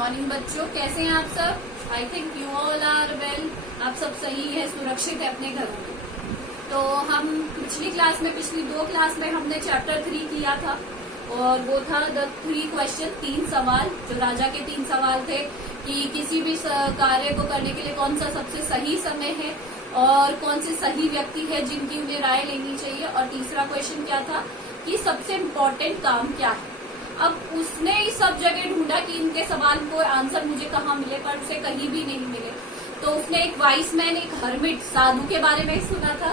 Morning बच्चों, कैसे हैं आप सब। I think you all are well. आप सब सही है, सुरक्षित है अपने घरों में। तो हम पिछली दो क्लास में हमने चैप्टर 3 किया था और वो था द 3 क्वेश्चन, 3 सवाल, जो राजा के 3 सवाल थे कि किसी भी कार्य को करने के लिए कौन सा सबसे सही समय है और कौन से सही व्यक्ति है जिनकी उन्हें राय लेनी चाहिए। और तीसरा क्वेश्चन क्या था कि सबसे इम्पोर्टेंट काम क्या है। अब उसने इस सब जगह ढूंढा कि इनके सवाल को आंसर मुझे कहाँ मिले, पर उसे कहीं भी नहीं मिले। तो उसने एक वाइस मैन, एक हर्मिट, साधु के बारे में सुना था,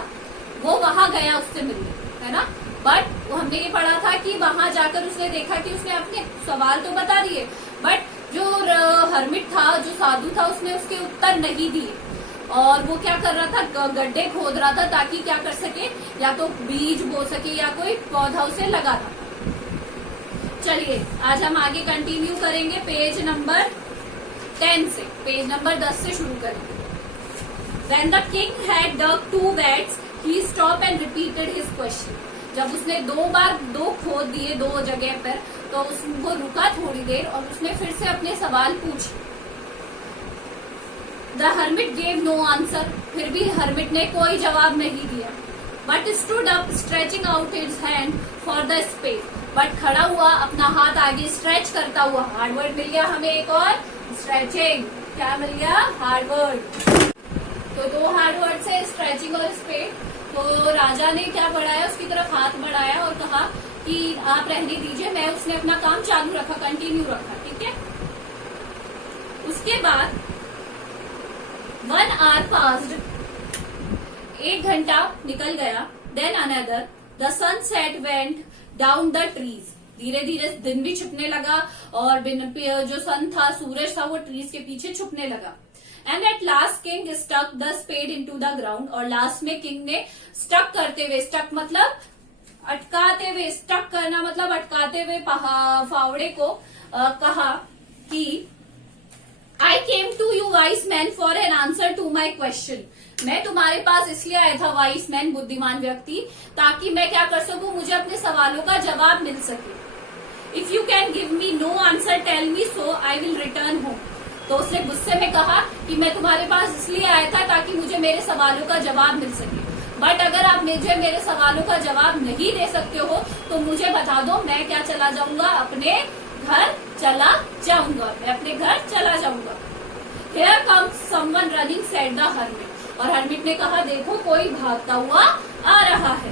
वो वहां गया उससे मिलने, है ना। बट हमने ये पढ़ा था कि वहां जाकर उसने देखा कि उसने अपने सवाल तो बता दिए, बट जो हर्मिट था, जो साधु था, उसने उसके उत्तर नहीं दिए। और वो क्या कर रहा था, गड्ढे खोद रहा था ताकि क्या कर सके, या तो बीज बो सके या कोई पौधा उसे लगा था। चलिए आज हम आगे कंटिन्यू करेंगे पेज नंबर 10 से, पेज नंबर 10 से शुरू करेंगे। When the king had dug 2 beds, he stopped and repeated his question. जब उसने 2 बार 2 खोद दिए 2 जगह पर, तो वो रुका थोड़ी देर और उसने फिर से अपने सवाल पूछे। The hermit gave no answer. फिर भी हर्मिट ने कोई जवाब नहीं दिया। But stood up, stretching out his hand for the spade. But खड़ा हुआ, अपना हाथ आगे स्ट्रेच करता हुआ। हार्ड वर्ड मिल गया हमें एक और, स्ट्रेचिंग। क्या मिल गया? Hard word. तो 2 हार्ड वर्ड से स्ट्रेचिंग और स्पेड। तो राजा ने क्या बढ़ाया, उसकी तरफ हाथ बढ़ाया और कहा कि आप रहने दीजिए। मैं उसने अपना काम चालू रखा, कंटिन्यू रखा, ठीक है। उसके बाद 1 hour passed, 1 घंटा निकल गया। Then another, the sunset went down the trees. धीरे धीरे दिन भी छुपने लगा और जो सन था, सूरज था, वो ट्रीज के पीछे छुपने लगा। And at last king stuck the spade into the ground. और लास्ट में किंग ने स्टक करते हुए, स्टक मतलब अटकाते हुए, स्टक करना मतलब अटकाते हुए फावड़े को कहा कि I came to you wise man for an answer to my question. मैं तुम्हारे पास इसलिए आया था वाइस मैन, बुद्धिमान व्यक्ति, ताकि मैं क्या कर सकूं, मुझे अपने सवालों का जवाब मिल सके। If you can give me no answer tell me so I will return home. तो उसने गुस्से में कहा कि मैं तुम्हारे पास इसलिए आया था ताकि मुझे मेरे सवालों का जवाब मिल सके, बट अगर आप मुझे मेरे सवालों का जवाब नहीं दे सकते हो तो मुझे बता दो, मैं क्या चला जाऊंगा, अपने घर चला जाऊंगा, मैं अपने घर चला जाऊंगा। Here comes someone running, said the hermit. और हर्मिट ने कहा, देखो कोई भागता हुआ आ रहा है।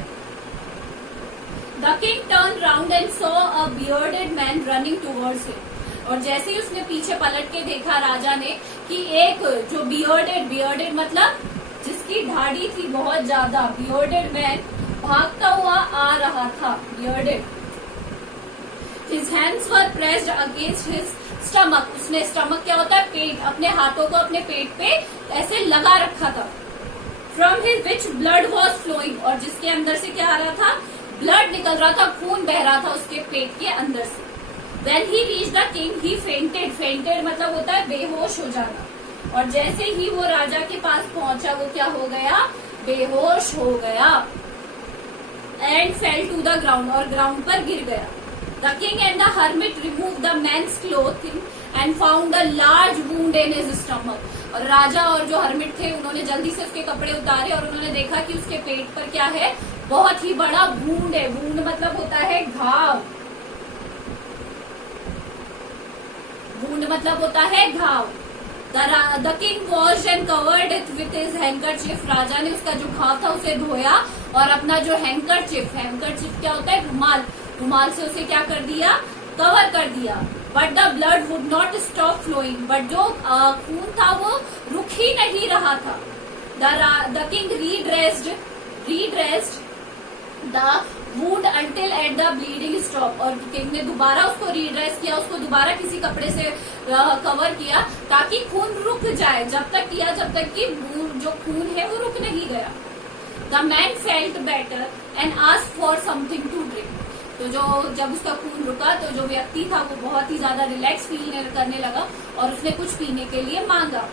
The king turned round and saw a bearded man running towards him. और जैसे ही उसने पीछे पलट के देखा राजा ने कि एक जो बियर्डेड मतलब जिसकी दाढ़ी थी बहुत ज्यादा, बियर्डेड मैन भागता हुआ आ रहा था, bearded. His hands were pressed against his stomach. उसने स्टमक क्या होता है, पेट, अपने हाथों को अपने पेट पे ऐसे लगा रखा था। From his which blood was flowing. और जिसके अंदर से क्या आ रहा था, ब्लड निकल रहा था, खून बह रहा था उसके पेट के अंदर से। When he reached the king, he fainted. Fainted मतलब होता है बेहोश हो जाना। और जैसे ही वो राजा के पास पहुंचा, वो क्या हो गया, बेहोश हो गया। And fell to the ground. और ग्राउंड पर गिर गया। The king and the hermit removed the man's clothing and found a large wound in his stomach. और राजा और जो हर्मिट थे उन्होंने जल्दी से उसके कपड़े उतारे और उन्होंने देखा कि उसके पेट पर क्या है, बहुत ही बड़ा वूंड है। वूंड मतलब होता है घाव, वूंड मतलब होता है घाव। The king washed and covered it with his handkerchief. राजा ने उसका जो घाव था उसे धोया और अपना जो हैंकरचिफ क्या होता है, रुमाल से उसे क्या कर दिया, कवर कर दिया। But the blood would not stop flowing. But जो खून था वो रुक ही नहीं रहा था। The king redressed the wound until at the bleeding stop. और किंग ने दोबारा उसको रीड्रेस किया, उसको दोबारा किसी कपड़े से कवर किया ताकि खून रुक जाए, जब तक कि जो खून है वो रुक नहीं गया। The man felt better and asked for something to drink. तो जब उसका खून रुका तो जो व्यक्ति था वो बहुत ही ज्यादा रिलैक्स फील करने लगा और उसने कुछ पीने के लिए मांगा।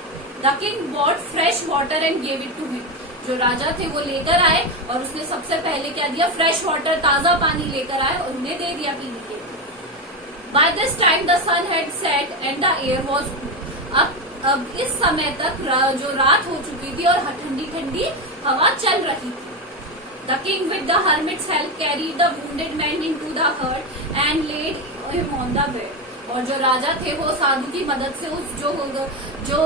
The king bought fresh water and gave it to him. जो राजा थे वो लेकर आए और उसने सबसे पहले क्या दिया, फ्रेश वाटर, ताजा पानी लेकर आए और उन्हें दे दिया पीने के लिए। By this time the sun had set and the air was cool. अब इस समय तक जो रात हो चुकी थी और ठंडी ठंडी हवा चल रही थी. The king with the hermit's help carried the wounded man into the hut and laid him on the bed. और जो राजा थे वो साधु की मदद से उस जो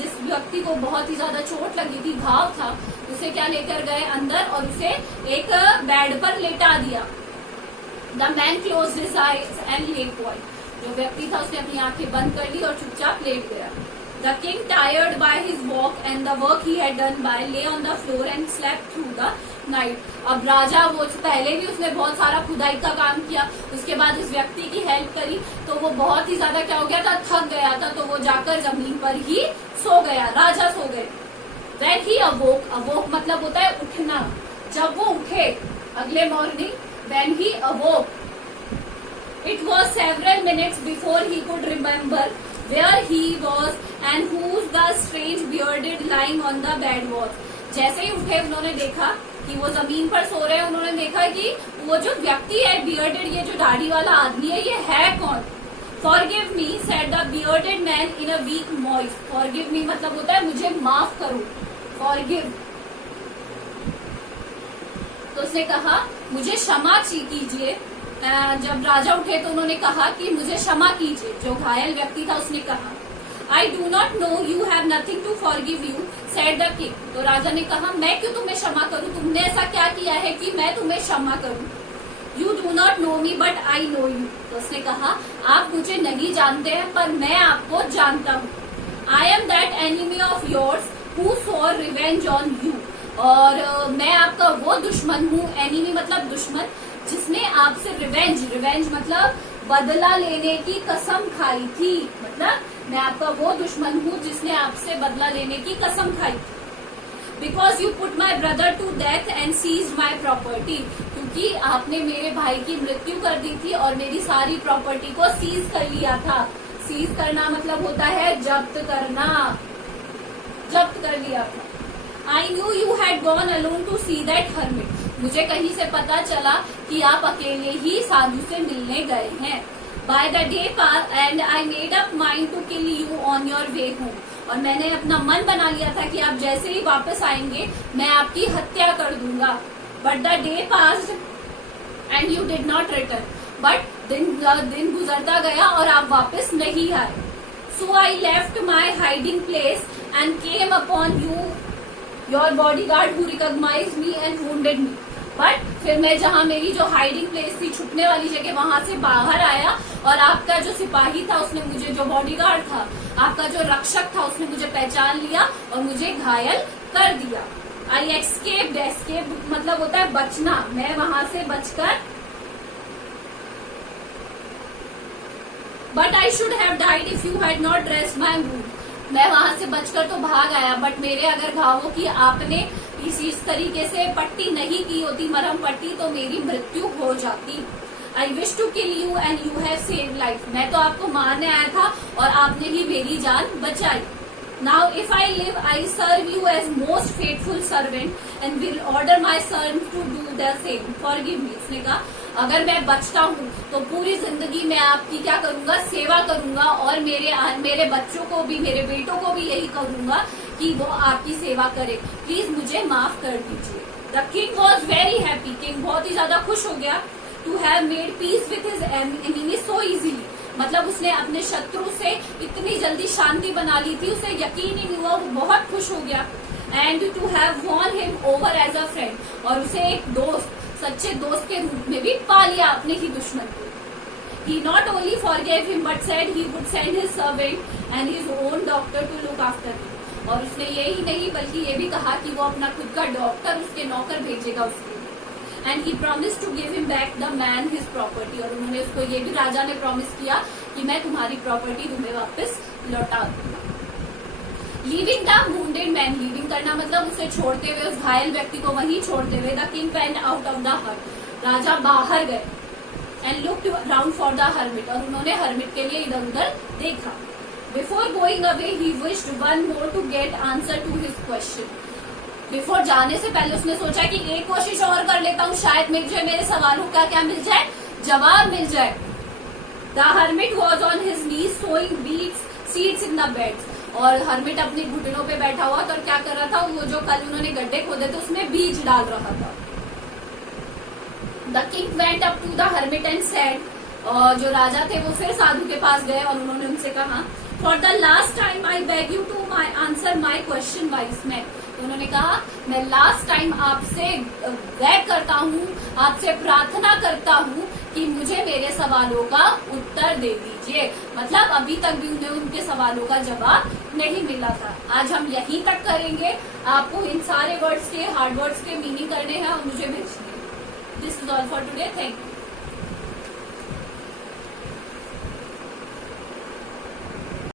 जिस व्यक्ति को बहुत ही ज्यादा चोट लगी थी, घाव था, उसे क्या लेकर गए अंदर और उसे एक बेड पर लेटा दिया. The man closed his eyes and lay quiet. जो व्यक्ति था उसने अपनी आंखें बंद कर ली और चुपचाप लेट गया. The king, tired by his walk and the work he had done by, lay on the floor and slept through the night. अब राजा वो पहले भी उसने बहुत सारा खुदाई का काम किया, उसके बाद उस व्यक्ति की हेल्प करी, तो वो बहुत ही ज्यादा क्या हो गया था, थक गया था, तो वो जाकर जमीन पर ही सो गया. राजा सो गए. When he awoke मतलब होता है उठना. जब वो उठे अगले morning, when he awoke, it was several minutes before he could remember where he was and whose the strange bearded lying on the bed was. जैसे ही उठे उन्होंने देखा कि वो जमीन पर सो रहे हैं. उन्होंने देखा कि वो जो व्यक्ति है bearded, ये जो दाढ़ी वाला आदमी है, ये है कौन. Forgive me, said the bearded man in a weak voice. Forgive me मतलब होता है मुझे माफ करो. Forgive. तो उसने कहा मुझे क्षमा कीजिए. जब राजा उठे तो उन्होंने कहा कि मुझे क्षमा कीजिए. जो घायल व्यक्ति था उसने कहा I do not know, you have nothing to forgive you, said the king. तो राजा ने कहा मैं क्यों तुम्हें क्षमा करूं, तुमने ऐसा क्या किया है कि मैं तुम्हें क्षमा करूं. You do not know me but I know you. तो उसने कहा आप मुझे नहीं जानते हैं पर मैं आपको जानता हूँ. I am that enemy of yours who swore revenge on you. और मैं आपका वो दुश्मन हूँ. एनिमी मतलब दुश्मन, जिसने आपसे रिवेंज मतलब बदला लेने की कसम खाई थी. मतलब मैं आपका वो दुश्मन हूँ जिसने आपसे बदला लेने की कसम खाई थी. Because you put my brother to death and seized my property. क्योंकि आपने मेरे भाई की मृत्यु कर दी थी और मेरी सारी प्रॉपर्टी को सीज कर लिया था. सीज करना मतलब होता है जब्त करना. जब्त कर लिया था. I knew you had gone alone to see that hermit. मुझे कहीं से पता चला कि आप अकेले ही साधु से मिलने गए हैं. By the day passed and I made up mind to kill you on your way home. और मैंने अपना मन बना लिया था कि आप जैसे ही वापस आएंगे मैं आपकी हत्या कर दूंगा. But the day passed and you did not return. But दिन गुजरता गया और आप वापस नहीं आए. So I left my hiding place and came upon you, your bodyguard who recognized me and wounded me. But फिर मैं जहाँ मेरी जो हाइडिंग प्लेस थी, छुपने वाली जगह, वहां से बाहर आया और आपका जो सिपाही था उसने मुझे, जो बॉडीगार्ड था, आपका जो रक्षक था, उसने मुझे पहचान लिया और मुझे घायल कर दिया. आई एस्केप्ड. एस्केप मतलब होता है बचना. मैं वहां से बचकर, but I should have died if you had not dressed my wound. मैं वहां से बचकर तो भाग आया, बट मेरे अगर घावों की आपने इस तरीके से पट्टी नहीं की होती, मरहम पट्टी, तो मेरी मृत्यु हो जाती. I wish to kill you and you have saved life. मैं तो आपको मारने आया था और आपने ही मेरी जान बचाई. Now if I live I serve you as most faithful servant and will order my servant to do the same. Forgive me. उसने कहा अगर मैं बचता हूँ तो पूरी जिंदगी मैं आपकी क्या करूंगा, सेवा करूंगा और मेरे बच्चों को भी, मेरे बेटों को भी यही करूंगा कि वो आपकी सेवा करे. प्लीज मुझे माफ कर दीजिए. The king was very happy. King बहुत ही ज्यादा खुश हो गया. To have made peace with his enemy so easily. मतलब उसने अपने शत्रु से इतनी जल्दी शांति बना ली थी, उसे यकीन ही नहीं हुआ. वो बहुत खुश हो गया. And to have won him over as a friend. और उसे एक दोस्त, सच्चे दोस्त के रूप में भी पा लिया अपने ही दुश्मन को. He not only forgave him but said he would send his servant and his own doctor to look after him. और उसने ये ही नहीं बल्कि ये भी कहा कि वो अपना खुद का डॉक्टर, उसके नौकर भेजेगा उसके लिए. And he promised to give him back the man his property. और उन्होंने उसको ये भी, राजा ने प्रॉमिस किया कि मैं तुम्हारी प्रॉपर्टी तुम्हें वापस लौटा दूंगा. Leaving the wounded man. Leaving करना मतलब उसे छोड़ते हुए, उस घायल व्यक्ति को वहीं छोड़ते हुए. The king went out of the hut. राजा बाहर गए. And looked around for the hermit. और उन्होंने हर्मिट के लिए इधर उधर देखा. Before going away he wished one more to get answer to his question. Before जाने से पहले उसने सोचा कि एक कोशिश और कर लेता हूँ, शायद मुझे मेरे सवालों का क्या मिल जाए, जवाब मिल जाए. The hermit was on his knees sowing beets seeds in the beds. और हर्मिट अपने घुटनों पे बैठा हुआ था और क्या कर रहा था, वो जो कल उन्होंने गड्ढे खोदे थे उसमें बीज डाल रहा था। The king went up to the hermit and said, और जो राजा थे वो फिर साधु के पास गए और उन्होंने उनसे कहा, for the last time I beg you to my answer my question wise man. उन्होंने कहा, मैं लास्ट टाइम आपसे बेग करता हूँ, आपसे प्रार्थना करता हूँ कि मुझे मेरे सवालों का उत्तर दे दीजिए। मतलब अभी तक भी उन्हें उनके सवालों का जवाब नहीं मिला था। आज हम यहीं तक करेंगे। आपको इन सारे वर्ड्स के, हार्ड वर्ड्स के मीनिंग करने हैं और मुझे भेजने हैं। This is all for today. Thank you.